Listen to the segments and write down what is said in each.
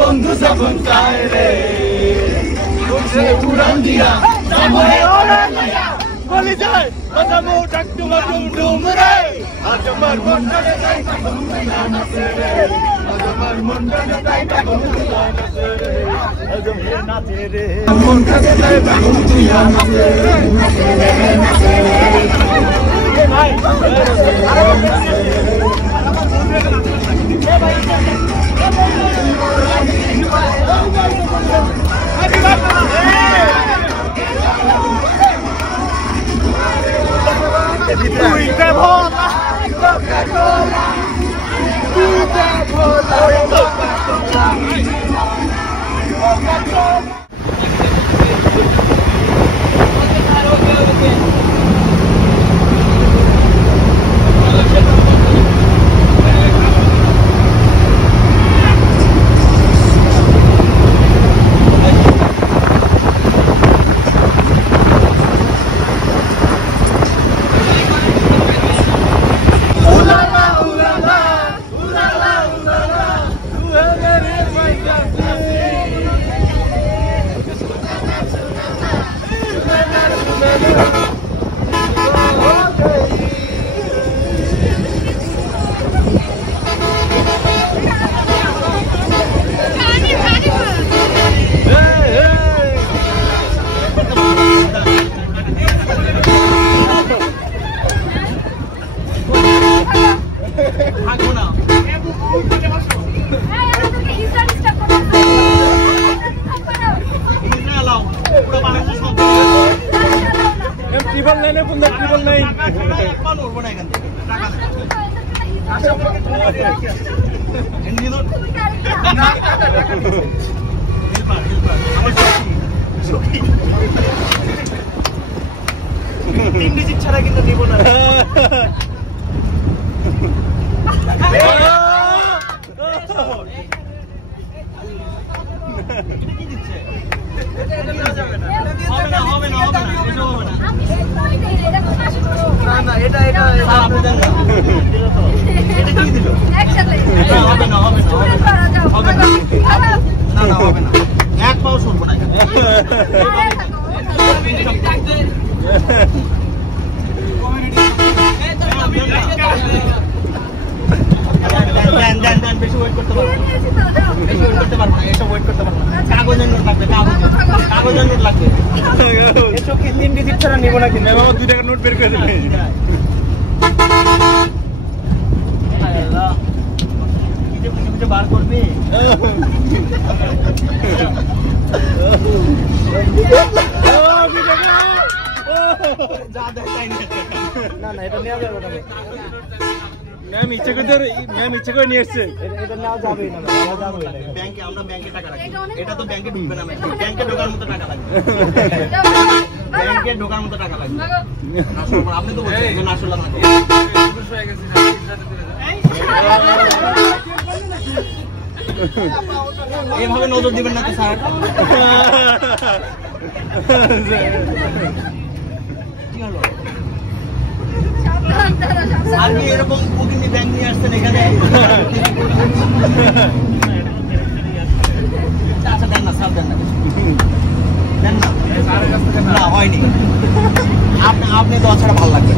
বন্ধু যখন চায় রে উড়ান দিয়া বলি যায় বাজাবো ডাকটু মাটুম ডুম রে আজ আমার মনটা যাই তখন নাচে রে আজ আমার মনটা যাই তখন নাচে রে আজ আমার নাচে রে মনটা যাই তখন নাচে রে নাচে রে এ ভাই ছাড়া কিন্তু নিব না এক পাও শুনবো না বেশি ওয়েট করতে পারবো না এসব ওয়েট করতে পারবো না কাগজের নোট লাগবে কাগজের নোট লাগবে এসব কি 3 ডিজিট ছাড়া নিব না কিন্তু বাবা 2 টাকার নোট বের করে দেবে কি বার করবি না না এটা নেওয়া যাবে না ম্যাম ইচ্ছে করে নিয়ে এসছে এটা নেওয়া যাবে না ব্যাংকে আমরা ব্যাংকে টাকা রাখি এটা তো ব্যাংকে ঢুকবে না ব্যাংকে ঢোকার মতো টাকা লাগবে ব্যাংকে ঢোকার মতো টাকা লাগবে আপনি তো বলছেন না আসলে এভাবে নজর দিবেন না তো স্যার কি হলো আপনি এরকম প্রতিদিন ব্যাংক নিয়ে আসছেন এখানে আচ্ছা দেন না স্যার দেন না হয়নি আপনি তো ছাড়া ভালো লাগবে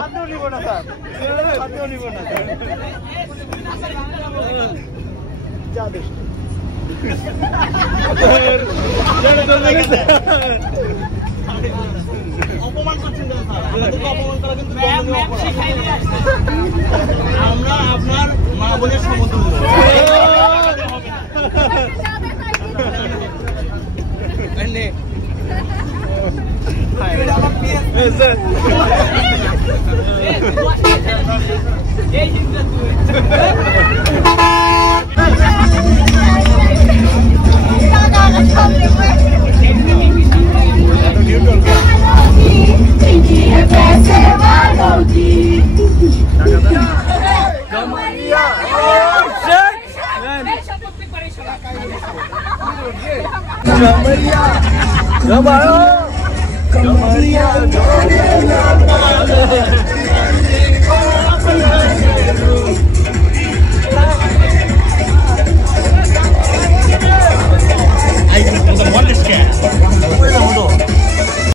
হাতেও নিব না স্যার অপমান করছেন কেন স্যার? আমাদেরকে অপমান করা কিন্তু আমরা আপনার মা বোনের সমতুল্য। Kamaria,